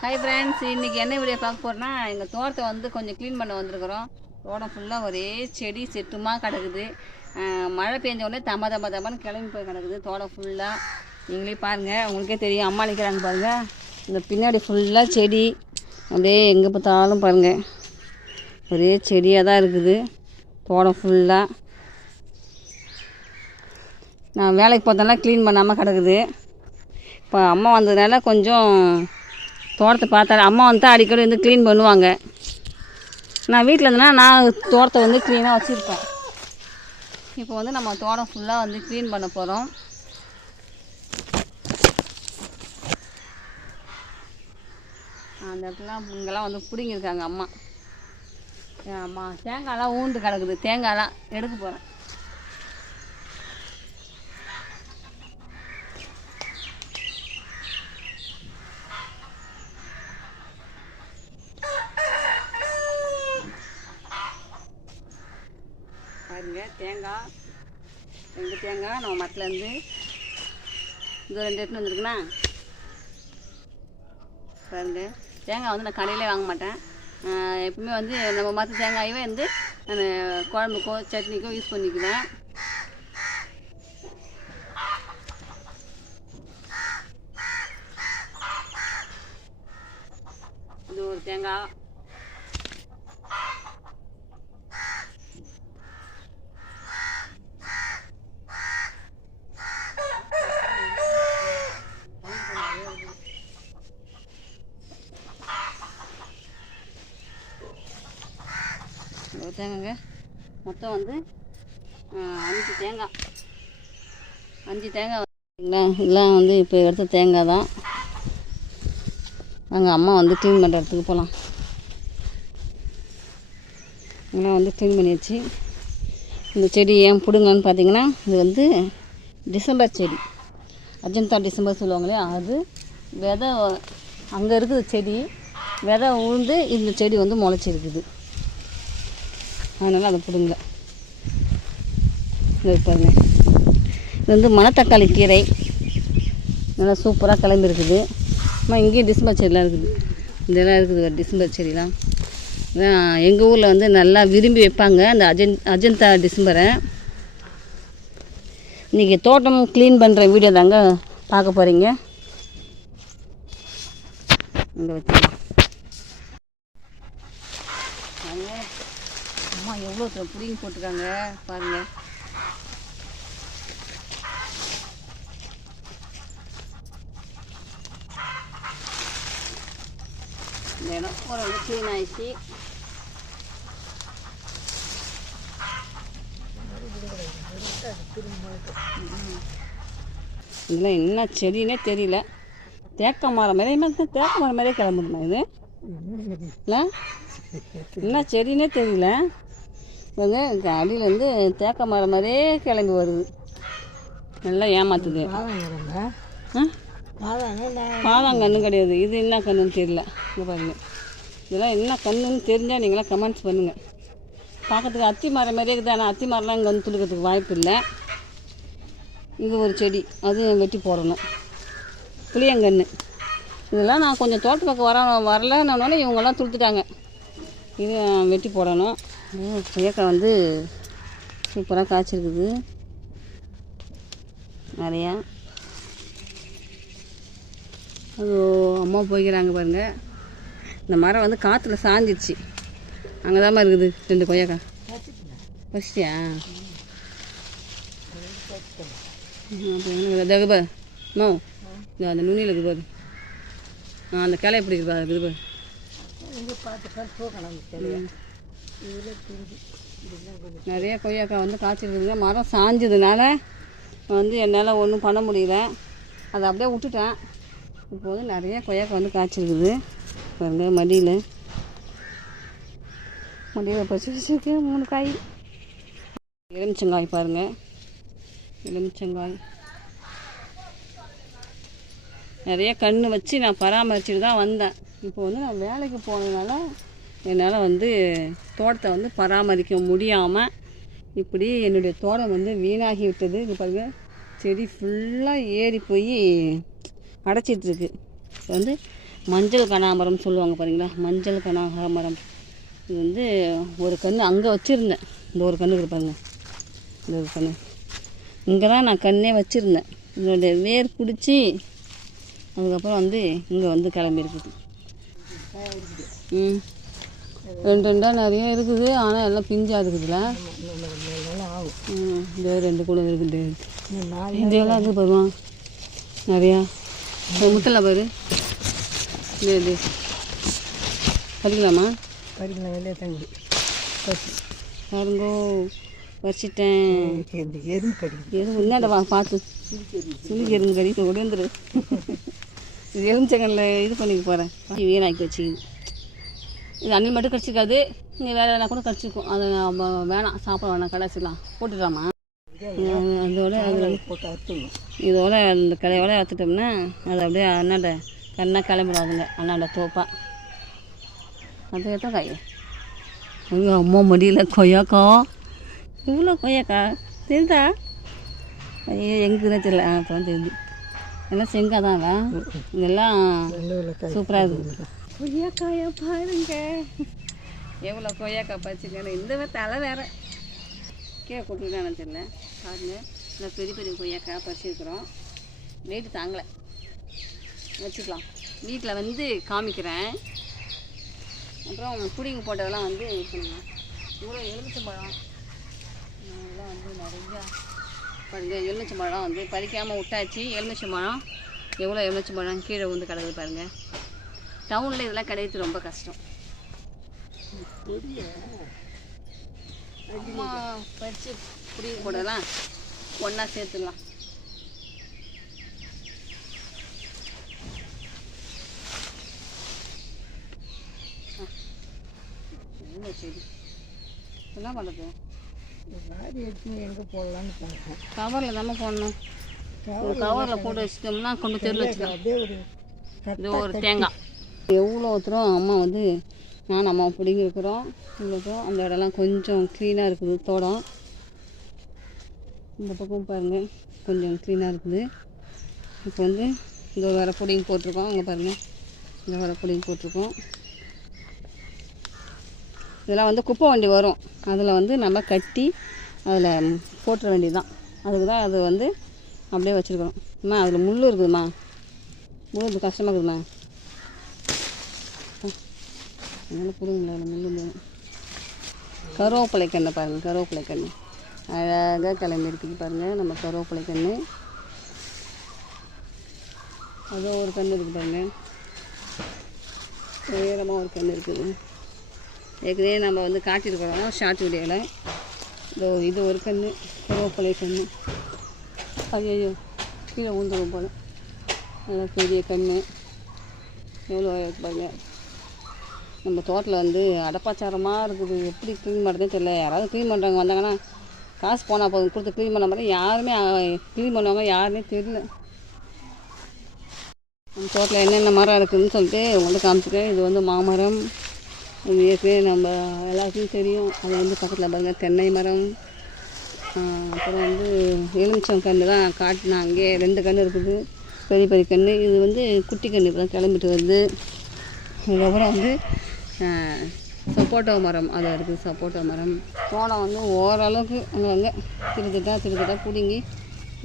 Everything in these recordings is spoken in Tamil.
ஹாய் ஃப்ரெண்ட்ஸ், இன்றைக்கி என்ன வீடியோ பார்க்க போகிறோன்னா எங்கள் தோட்டத்தை வந்து கொஞ்சம் க்ளீன் பண்ண வந்திருக்கிறோம். தோட்டம் ஃபுல்லாக ஒரே செடி செட்டுமாக கிடக்குது. மழை பெஞ்ச உடனே தம்மன்னு கிளம்பி போய் கிடக்குது தோட்டம் ஃபுல்லாக. நீங்களே பாருங்கள், உங்களுக்கே தெரியும். அம்மா நிற்கிறாங்க பாருங்கள். இந்த பின்னாடி ஃபுல்லாக செடி, அப்படியே எங்கே பார்த்தாலும் பாருங்கள் ஒரே செடியாக தான் இருக்குது தோட்டம் ஃபுல்லாக. நான் வேலைக்கு போகிறதெல்லாம் க்ளீன் பண்ணாமல் கிடக்குது. இப்போ அம்மா வந்ததுனால கொஞ்சம் தோட்டத்தை பார்த்தாரு. அம்மா வந்து அடிக்கடி வந்து க்ளீன் பண்ணுவாங்க. நான் வீட்டில் இருந்தேன்னா நான் தோட்டத்தை வந்து க்ளீனாக வச்சுருப்பேன். இப்போ வந்து நம்ம தோட்டம் ஃபுல்லாக வந்து க்ளீன் பண்ண போகிறோம். அந்த இடத்துலாம் இங்கெல்லாம் வந்து பிடிங்கிருக்காங்க அம்மா. அம்மா தேங்காயெலாம் ஊண்டு கிடக்குது. தேங்காயெலாம் எடுக்க போகிறேன். பாருங்க, தேங்காய் 2 தேங்காய் நம்ம மரத்துலேருந்து இது 2 எடுத்துன்னு வந்துருக்குண்ணா. பாருங்க, தேங்காய் வந்து நான் கடையிலே வாங்க மாட்டேன். எப்பவுமே வந்து நம்ம மற்ற தேங்காயவே வந்து நான் குழம்புக்கோ சட்னிக்கோ யூஸ் பண்ணிக்குவேன். இது ஒரு தேங்காய். தேங்காய்ங்க மொத்தம் வந்து 5 தேங்காய். 5 தேங்காய் இதெல்லாம் வந்து இப்போ எடுத்த தேங்காய் தான். நாங்கள் அம்மா வந்து க்ளீன் பண்ணுற இடத்துக்கு போகலாம். இதெல்லாம் வந்து க்ளீன் பண்ணியாச்சு. இந்த செடி ஏன் பிடுங்கன்னு பார்த்தீங்கன்னா, இது வந்து டிசம்பர் செடி, அஜந்தா டிசம்பர் சொல்லுவாங்களே, அது விதை அங்கே இருக்குது. செடி விதை உழுந்து இந்த செடி வந்து முளைச்சிருக்குது. அதனால் அதை பிடுங்க. இது பாருங்க, இது வந்து மணத்தக்காளி கீரை, நல்லா சூப்பராக கிளம்பிருக்குது. அம்மா இங்கேயும் டிசம்பர் செடிலாம் இருக்குது. இதெல்லாம் இருக்குது டிசம்பர் செடிலாம். எங்கள் ஊரில் வந்து நல்லா விரும்பி வைப்பாங்க அந்த அஜந்தா டிசம்பரை. இன்றைக்கி தோட்டம் க்ளீன் பண்ணுற வீடியோ தாங்க பார்க்க போகிறீங்க. இங்கே வச்சு அம்மா எவ்வளோ புடிங்கி போட்டிருக்காங்க பாருங்கள். இந்த இடம் ஒரு வந்து க்ளீன் ஆயிடுச்சு. இதெல்லாம் என்ன செடினே தெரியல. தேக்க மரம் மாதிரியே கிளம்புமா இது இல்லை? என்ன செடினே தெரியல. இவங்க அடியிலேருந்து தேக்க மரம் மாதிரியே கிளம்பி வருது. நல்லா ஏமாத்துது. பாதாங்கன்னு கிடையாது. இது என்ன கண்ணுன்னு தெரியல. இங்கே பாருங்கள், இதெல்லாம் என்ன கண்ணுன்னு தெரிஞ்சால் நீங்களாம் கமெண்ட்ஸ் பண்ணுங்கள். பார்க்கறதுக்கு அத்தி மரம் மாதிரியே இருக்குது. ஆனால் அத்தி மரம்லாம் இங்கே வந்து துளுக்கிறதுக்கு வாய்ப்பு இல்லை. இது ஒரு செடி, அதுவும் வெட்டி போடணும். புளியங்கன்று இதெல்லாம் நான் கொஞ்சம் தோட்ட பக்கம் வரலன்னொன்னே இவங்கெல்லாம் துளுத்துட்டாங்க. இது வெட்டி போடணும். கொய்யாக்காய் வந்து சூப்பராக காய்ச்சிருக்குது நிறையா. அது அம்மா போய்க்கிறாங்க பாருங்கள். இந்த மரம் வந்து காற்றுல சாஞ்சிடுச்சு. அங்கே தான் இருக்குது 2 கொய்யாக்காய். பறிச்சிட்டியா? அப்போ தகுபா நோ அந்த நுனியில் இருக்குது பாரு. அந்த கிளை எப்படி இருக்குது இருக்குது பாரு. நிறைய கொய்யாக்காய் வந்து காய்ச்சிருக்குதுங்க. மரம் சாஞ்சதுனால வந்து என்னால் ஒன்றும் பண்ண முடியல. அதை அப்படியே விட்டுட்டேன். இப்போ வந்து நிறைய கொய்யாக்காய் வந்து காய்ச்சிருக்குது பாருங்க. மடியில் பறிச்சு வச்சுருக்கு 3 காய். எலுமிச்சங்காய் பாருங்கள், எலுமிச்சங்காய் நிறைய கன்று வச்சு நான் பராமரிச்சுட்டு தான் வந்தேன். இப்போ வந்து நான் வேலைக்கு போனதுனால என்னால் வந்து தோட்டத்தை வந்து பராமரிக்க முடியாமல் இப்படி என்னுடைய தோட்டம் வந்து வீணாகி விட்டது. இது பாருங்கள், செடி ஃபுல்லாக ஏறி போய் அடைச்சிட்ருக்கு. வந்து மஞ்சள் கனகாமரம்னு சொல்லுவாங்க பாருங்களா, மஞ்சள் கனகாமரம். இது வந்து ஒரு கன்று அங்கே வச்சுருந்தேன். இந்த ஒரு கன்று இருப்பாங்க, இந்த ஒரு கன்று இங்கே தான் நான் கண்ணே வச்சுருந்தேன். இதோடைய வேர் பிடிச்சி அதுக்கப்புறம் வந்து இங்கே வந்து கிளம்பியிருக்குது. ரெண்டு ரெண்டாக நிறைய இருக்குது, ஆனால் எல்லாம் பிஞ்சாக இருக்குதுல்ல. இந்த ரெண்டு கூட இருக்குது, இதெல்லாம் இருக்குது பாருமா நிறையா. முத்தலாம் பாரு, இது பறிக்கலாமா? பறிக்கலாம், வெளியே தங்கி பாருங்கோ வச்சிட்டேன். எறும்பு கடிக்குது, எறும்பு என்னடா பார்த்து சுழி எறும்பு கடிக்கு உடந்துரு. இது எலுமிச்சங்கல்ல இது பண்ணிக்க போகிறேன், வீணாக்கி வச்சுக்கிது. இது அணில் மட்டும் கடிச்சிக்காது, இங்கே வேறு எதனா கூட கடிச்சிக்கும். அது வேணாம், சாப்பிட வேணாம், கடைசிலாம் போட்டுடலாமா? அதோட அதில் போட்டு அறுத்துடணும். இதோட அந்த கடையோட அறுத்துட்டோம்னா அது அப்படியே அண்ணாண்ட கண்ணா கிளம்பிடாதுங்க, அண்ணாண்ட தோப்பா. அது எத்தனை காய்? ஐயோ அம்மா மடியில் கொய்யாக்கா, இவ்வளோ கொய்யாக்கா தெரியுதா? ஐயோ எங்கே தெரியல, அப்புறம் தெரியுது. எல்லாம் செங்காய் தான்க்கா, இதெல்லாம் சூப்பராக இருக்குது. கொய்யாக்காயா பாருங்க, எவ்வளோ கொய்யாக்கா பறிச்சுக்கணும். இந்த தலை வேறு கீழே கொட்டுருக்கானு தெரியல. பாருங்க, இந்த பெரிய பெரிய கொய்யாக்காய் பறிச்சுருக்குறோம். வெயிட்டு தாங்கலை, வச்சுக்கலாம். வீட்டில் வந்து காமிக்கிறேன். அப்புறம் புடிங்க போட்டதெல்லாம் வந்து பண்ணலாம். இவ்வளோ எலுமிச்சம்பழம் இதெல்லாம் வந்து நிறையா பாருங்கள். எலுமிச்சம்பழம் வந்து பறிக்காமல் விட்டாச்சு. எலுமிச்சம்பழம் எவ்வளோ எலுமிச்சம்பழம் கீழே வந்து கிடக்குது பாருங்கள். டவுனில் இதெல்லாம் கிடையாது, ரொம்ப கஷ்டம். அம்மா பறித்து புடிங்க போட்டதெல்லாம் ஒன்றா சேர்த்துடலாம். சரி, என்ன பண்ணுறது? எங்கே போடலான்னு பார்த்தேன். கவரில் தானே போடணும். ஒரு கவரில் போட்டு வச்சிட்டோம்னா கொண்டு தெருவில் வச்சுக்கலாம். இது ஒரு தேங்காய் எவ்வளோ தூரம் அம்மா வந்து நானும் அம்மா பிடிங்கிருக்கிறோம். இவ்வளோ அந்த இடம்லாம் கொஞ்சம் க்ளீனாக இருக்குது, தோட்டம். இந்த பக்கம் பாருங்கள் கொஞ்சம் க்ளீனாக இருக்குது. இப்போ வந்து இந்த வர புடிங்க போட்டிருக்கோம். அங்கே பாருங்கள், இந்த வர புடிங்க போட்டிருக்கோம். இதெல்லாம் வந்து குப்பை வண்டி வரும், அதில் வந்து நம்ம கட்டி அதில் போட்டுற வேண்டியது தான். அதுக்கு தான் அது வந்து அப்படியே வச்சுருக்கோம். அம்மா அதில் முள் இருக்குதும்மா, முள் கஷ்டமாக இருக்குதும்மா. அதனால் புடுங்களா முள். கருவேப்பிலை கன்று பாருங்கள், கருவேப்பிலை கன்று அழகாக கிளம்பி இருக்குது பாருங்கள். நம்ம கருவேப்பிலை கன்று அதோ ஒரு கன்று இருக்குது பாருங்கள், உயரமாக ஒரு கன்று இருக்குது. ஏற்கனவே நம்ம வந்து காட்டியிருக்கிறோம் ஷார்ட் வீடியோவில். இது ஒரு கன்று கருவேப்பிலை கன்று. ஐயோ கீழே ஊந்துடும் போல், நல்லா பெரிய கன்று. எவ்வளோ பாருங்க. நம்ம தோட்டத்தில் வந்து அடப்பாச்சாரமாக இருக்குது, எப்படி க்ளீன் பண்ணுறதுன்னு தெரியல. யாராவது க்ளீன் பண்ணுறவங்க வந்தாங்கன்னா காசு போனால் போதும் கொடுத்து க்ளீன் பண்ண மாதிரி யாருமே க்ளீன் பண்ணுவாங்க யாருமே தெரியல. நம்ம தோட்டத்தில் என்னென்ன மரம் இருக்குதுன்னு சொல்லிட்டு உங்கள்கிட்ட காமிச்சிருக்கேன். இது வந்து மாமரம், இது ஏற்கனவே நம்ம எல்லாருக்கும் தெரியும். அது வந்து பக்கத்தில் பாருங்கள் தென்னை மரம். அப்புறம் வந்து எலுமிச்சம் கன்று தான் காட்டினா, அங்கே 2 கன்று இருக்குது, பெரிய பெரிய கன்று. இது வந்து குட்டி கன்று இப்போ தான் கிளம்பிட்டு வருது. அதுக்கப்புறம் வந்து சப்போட்டா மரம் அது இருக்குது, சப்போட்டா மரம். தோட்டம் வந்து ஓரளவுக்கு அங்கே திருத்திட்டா பிடுங்கி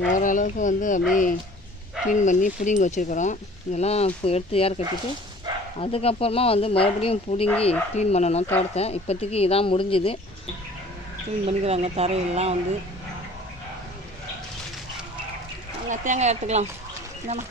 ஓரளவுக்கு வந்து அப்படியே க்ளீன் பண்ணி பிடுங்கி வச்சுருக்குறோம். இதெல்லாம் இப்போ எடுத்து ஏற கட்டிட்டு அதுக்கப்புறமா வந்து மறுபடியும் பிடுங்கி க்ளீன் பண்ணணும் தோட்டத்தை. இப்போதைக்கு இதான் முடிஞ்சுது, க்ளீன் பண்ணிக்கிறாங்க. தரையெல்லாம் வந்து அங்கே தேங்காய் எடுத்துக்கலாம். என்னம்மா